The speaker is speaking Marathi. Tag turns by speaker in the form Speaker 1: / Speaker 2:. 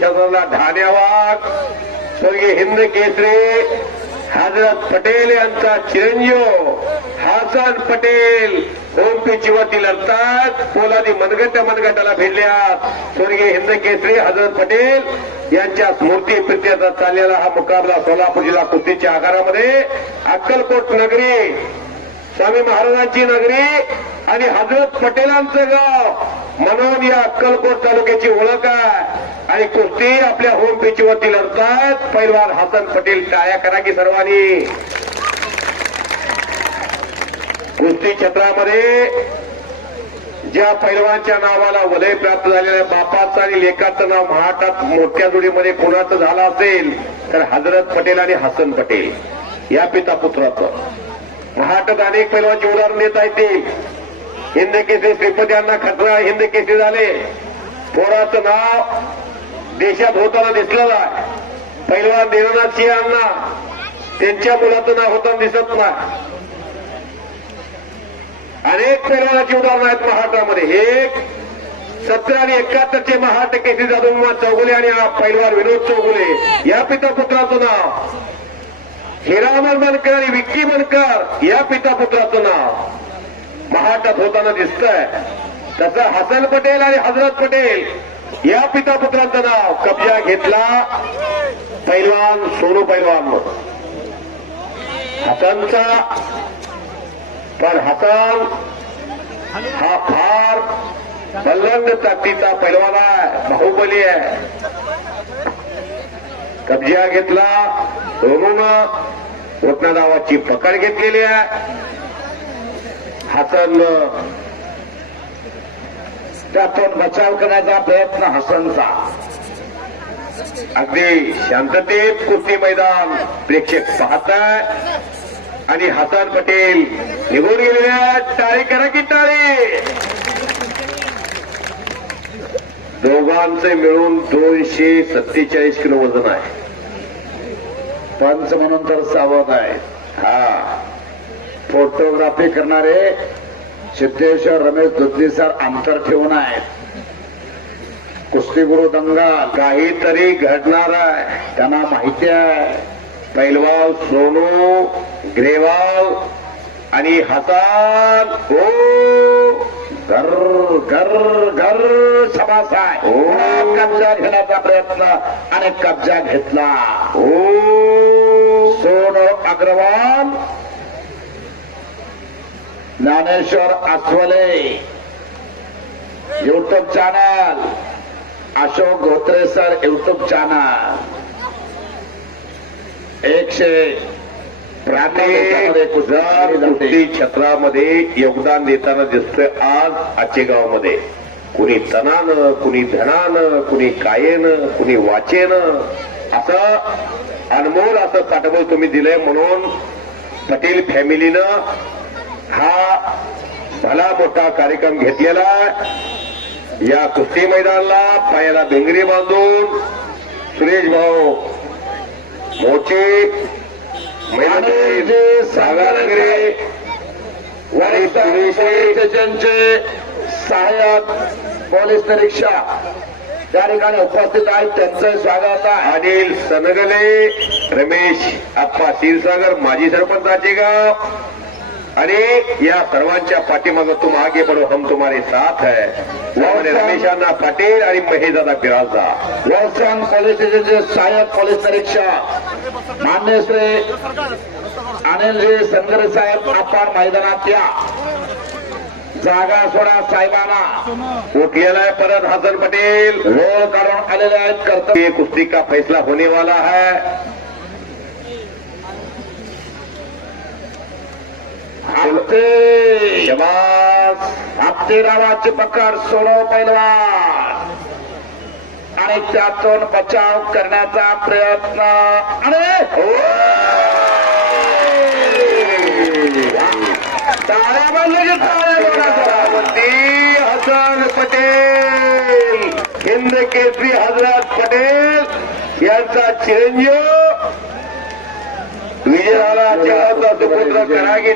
Speaker 1: शासनाला धान्यावाग स्वर्गीय हिंद केसरी हजरत पटेल यांचा चिरंजीव हासन पटेल ओमपी चिवती लढतात. पोलादी मनगट मनगटाला भेटल्या. स्वर्गीय हिंद केसरी हजरत पटेल यांच्या स्मृती प्रित्याचा चाललेला हा मुकाबला सोलापूर जिल्हा कुस्तीच्या आकारामध्ये अक्कलकोट नगरी स्वामी महाराजांची नगरी आणि हजरत पटेलांचं गाव. म्हणून या अक्कलकोट तालुक्याची ओळख आहे. आणि कुस्ती आपल्या होम पिचवरती लढतात पैलवान हसन पटेल टाळ्या करा की सर्वांनी. कुस्ती क्षेत्रामध्ये ज्या पैलवानच्या नावाला वलय प्राप्त झालेल्या बापाचं आणि लेखाचं नाव महाटात मोठ्या जोडीमध्ये कोणाचं झालं असेल तर हजरत पटेल आणि हसन पटेल. या पिता पुत्राचं. महाटात अनेक पैलवानची उदाहरण देता येतील. हिंद केसरी श्रीपती यांना खतरा हिंद केसरी झाले. पोराचं नाव देशात होताना दिसलेलं आहे. पहिलवान देवनाथ सिंह यांना त्यांच्या मुलाचं नाव होताना दिसत नाही. अनेक पैलवानाची उदाहरणं आहेत महाराष्ट्रामध्ये. एक सत्तर आणि एकाहत्तरचे महाराष्ट्र केसरी जाधव चौगुले आणि पैलवान विनोद चौगुले. या पिता पुत्राचं नाव हिरामन बनकर आणि विक्की बनकर या पिता पुत्राचं नाव. महाराष्ट्रात होताना दिसतंय. तसं हसन पटेल आणि हजरत पटेल या पिता पुत्रांचं नाव. कब्जा घेतला पैलवान सोनू पैलवान हसनचा पण हसन हा फार बल्लंग ताकदीचा पैलवान आहे बाहुबली आहे. कब्जा घेतला सोनून उठणा नावाची पकड घेतलेली आहे. हसन त्यातून बचाव करण्याचा प्रयत्न हसनचा. अगदी शांततेत कुस्ती मैदान प्रेक्षक पाहताय. आणि हसन पटेल निघून गेलेल्या टाळी करा की टाळी दोघांचे मिळून दोनशे सत्तेचाळीस किलो वजन आहे.
Speaker 2: पंच म्हणून तर सावध आहे.
Speaker 1: हा.
Speaker 2: फोटोग्राफी करणारे सिद्धेश्वर रमेश दुधनी सर अंतर ठेवून आहेत. कुस्तीगुरु दंगा
Speaker 1: काहीतरी घडणार आहे.
Speaker 2: त्यांना माहिती आहे.
Speaker 1: पैलवाव सोनू ग्रेवाव आणि हसन ओ
Speaker 2: घर घर घर समास कब्जा घेण्याचा प्रयत्न आणि कब्जा घेतला.
Speaker 1: ओ
Speaker 2: Sonu Agarwal Dnyaneshwar Aswale YouTube channel Ashok Dhotre sir YouTube channel एकशे
Speaker 1: कुस्ती क्षेत्रामध्ये योगदान देताना दिसतोय आज आचेगावमध्ये. कुणी तनानं कुणी धनानं कुणी कायेनं कुणी वाचेनं असं अनमोल असं ताटबळ तुम्ही दिलंय म्हणून पटेल फॅमिलीनं हा भला मोठा कार्यक्रम घेतलेला आहे. या कुस्ती मैदानाला पायाला भिंगरी बांधून सुरेश भाऊ मोचे मैदानी सागारगिरी आणि
Speaker 2: पोलीस
Speaker 1: सुरेश
Speaker 2: स्टेशनचे सहाय्यक पोलीस निरीक्षक त्या ठिकाणी उपस्थित आहेत त्यांचं स्वागत आहे
Speaker 1: अनिल सनगले रमेश आप्पा क्षीरसागर माजी सरपंचाचे गाव आणि या सर्वांच्या पाठीमागं तुम आगे बढो हम तुम्हारे साथ है। यामध्ये रमेशांना पाटील आणि महेशदादा बिराजदार।
Speaker 2: वळसंग पोलीस स्टेशनचे सहाय्यक पोलीस निरीक्षक मान्य श्री अनिलजी संगर साहेब आपण मैदानात या। जागा सोडा साहेबांना।
Speaker 1: उठलेला आहे परत हसन पटेल।
Speaker 2: वेळ काढून आलेले आहेत कर्तव्य.
Speaker 1: ये कुश्ती का फैसला होने वाला है?
Speaker 2: हप्ते
Speaker 1: शबास
Speaker 2: हप्ते नावाची पकड सोडो पैलवान. आणि त्यातून बचाव करण्याचा प्रयत्न. आणि
Speaker 1: हो.
Speaker 2: टाळ्या वाजल्या
Speaker 1: म्हणजे हसन पटेल. हिंद केसरी हजरत पटेल यांचा चिरंजीव. विजयाला जगाचा सुपुत्र करा की